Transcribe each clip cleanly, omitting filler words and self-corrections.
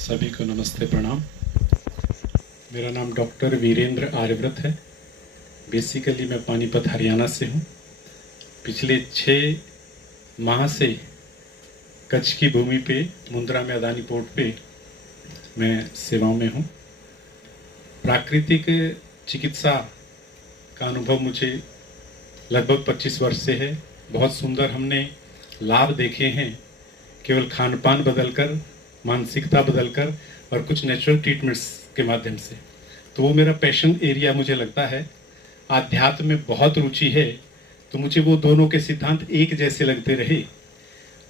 सभी को नमस्ते प्रणाम। मेरा नाम डॉक्टर वीरेंद्र आर्यव्रत है। बेसिकली मैं पानीपत हरियाणा से हूँ। पिछले 6 माह से कच्छ की भूमि पे मुंद्रा में अदानी पोर्ट पे मैं सेवाओं में हूँ। प्राकृतिक चिकित्सा का अनुभव मुझे लगभग 25 वर्ष से है। बहुत सुंदर हमने लाभ देखे हैं, केवल खान पान बदलकर, मानसिकता बदलकर और कुछ नेचुरल ट्रीटमेंट्स के माध्यम से। तो वो मेरा पैशन एरिया मुझे लगता है। आध्यात्म में बहुत रुचि है, तो मुझे वो दोनों के सिद्धांत एक जैसे लगते रहे।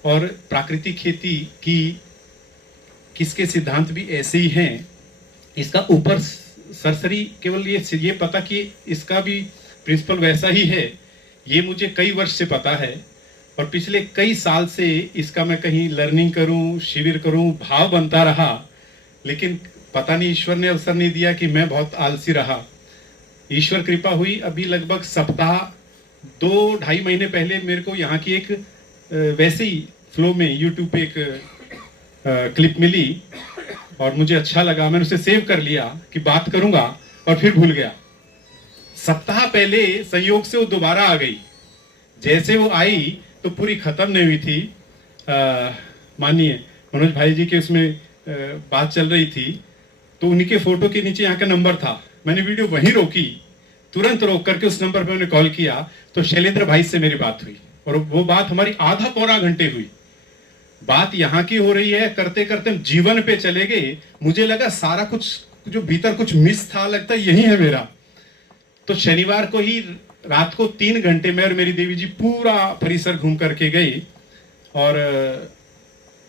और प्राकृतिक खेती की किसके सिद्धांत भी ऐसे ही हैं। इसका ऊपर सरसरी केवल ये पता कि इसका भी प्रिंसिपल वैसा ही है, ये मुझे कई वर्ष से पता है। और पिछले कई साल से इसका मैं कहीं लर्निंग करूं, शिविर करूं, भाव बनता रहा, लेकिन पता नहीं ईश्वर ने अवसर नहीं दिया कि मैं बहुत आलसी रहा। ईश्वर कृपा हुई, अभी लगभग सप्ताह 2-2.5 महीने पहले मेरे को यहाँ की एक वैसे ही फ्लो में यूट्यूब पे एक क्लिप मिली और मुझे अच्छा लगा। मैंने उसे सेव कर लिया कि बात करूंगा और फिर भूल गया। सप्ताह पहले संयोग से वो दोबारा आ गई। जैसे वो आई तो पूरी खत्म नहीं हुई थी। मानिए मनोज भाई जी के उसमें बात चल रही थी, तो उनके फोटो के नीचे यहाँ का नंबर था। मैंने वीडियो वहीं रोकी, तुरंत रोक करके उस नंबर पे मैंने कॉल किया, तो शैलेंद्र भाई से मेरी बात हुई और वो बात हमारी आधा पौना घंटे हुई। बात यहाँ की हो रही है, करते करते जीवन पे चले गए। मुझे लगा सारा कुछ जो भीतर कुछ मिस था, लगता है यही है मेरा। तो शनिवार को ही रात को 3 घंटे में और मेरी देवी जी पूरा परिसर घूम करके गई और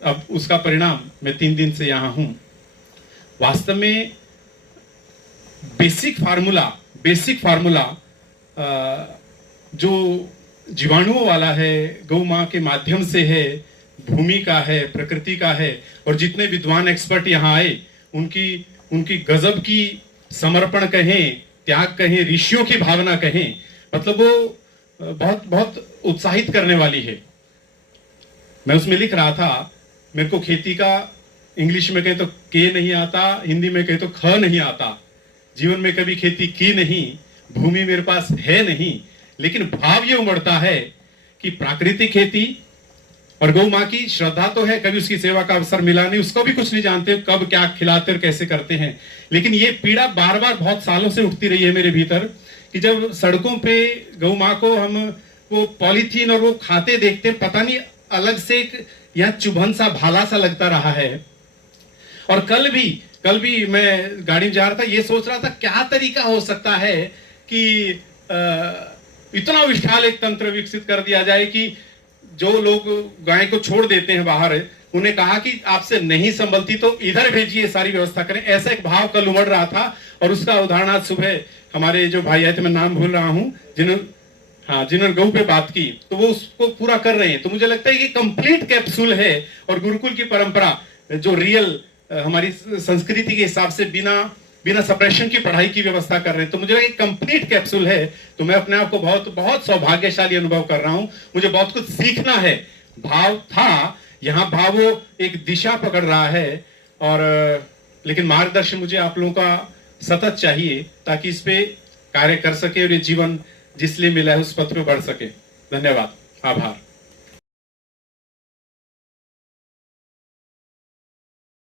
अब उसका परिणाम मैं 3 दिन से यहां हूं। वास्तव में बेसिक फार्मूला जो जीवाणुओं वाला है, गौ मां के माध्यम से है, भूमि का है, प्रकृति का है। और जितने विद्वान एक्सपर्ट यहाँ आए, उनकी गजब की समर्पण कहें, त्याग कहें, ऋषियों की भावना कहें, मतलब वो बहुत बहुत उत्साहित करने वाली है। मैं उसमें लिख रहा था, मेरे को खेती का इंग्लिश में कहे तो के नहीं आता, हिंदी में कहे तो ख नहीं आता। जीवन में कभी खेती की नहीं, भूमि मेरे पास है नहीं, लेकिन भाव ये उमड़ता है कि प्राकृतिक खेती और गौ माँ की श्रद्धा तो है। कभी उसकी सेवा का अवसर मिला नहीं, उसको भी कुछ नहीं जानते कब क्या खिलाते और कैसे करते हैं। लेकिन ये पीड़ा बार बार बहुत सालों से उठती रही है मेरे भीतर कि जब सड़कों पे गौ माँ को हम वो पॉलीथीन और वो खाते देखते, पता नहीं अलग से एक यहाँ चुभन सा भाला सा लगता रहा है। और कल भी मैं गाड़ी में जा रहा था, ये सोच रहा था क्या तरीका हो सकता है कि इतना विशाल एक तंत्र विकसित कर दिया जाए कि जो लोग गाय को छोड़ देते हैं बाहर, उन्हें कहा कि आपसे नहीं संभलती तो इधर भेजिए, सारी व्यवस्था करें। ऐसा एक भाव कल उमड़ रहा था। और उसका उदाहरण आज सुबह हमारे जो भाई आए थे, मैं नाम भूल रहा हूं, जिन्होंने गऊ पे बात की, तो वो उसको पूरा कर रहे हैं। तो मुझे लगता है कि कंप्लीट कैप्सूल है। और गुरुकुल की परंपरा जो रियल हमारी संस्कृति के हिसाब से बिना सप्रेशन की पढ़ाई की व्यवस्था कर रहे हैं, तो मुझे लगा कंप्लीट कैप्सूल है। तो मैं अपने आप को बहुत बहुत सौभाग्यशाली अनुभव कर रहा हूं। मुझे बहुत कुछ सीखना है। भाव था यहाँ, भाव वो एक दिशा पकड़ रहा है। और लेकिन मार्गदर्शन मुझे आप लोगों का सतत चाहिए, ताकि इस पे कार्य कर सके और ये जीवन जिस लिए मिला है उस पथ पे बढ़ सके। धन्यवाद, आभार।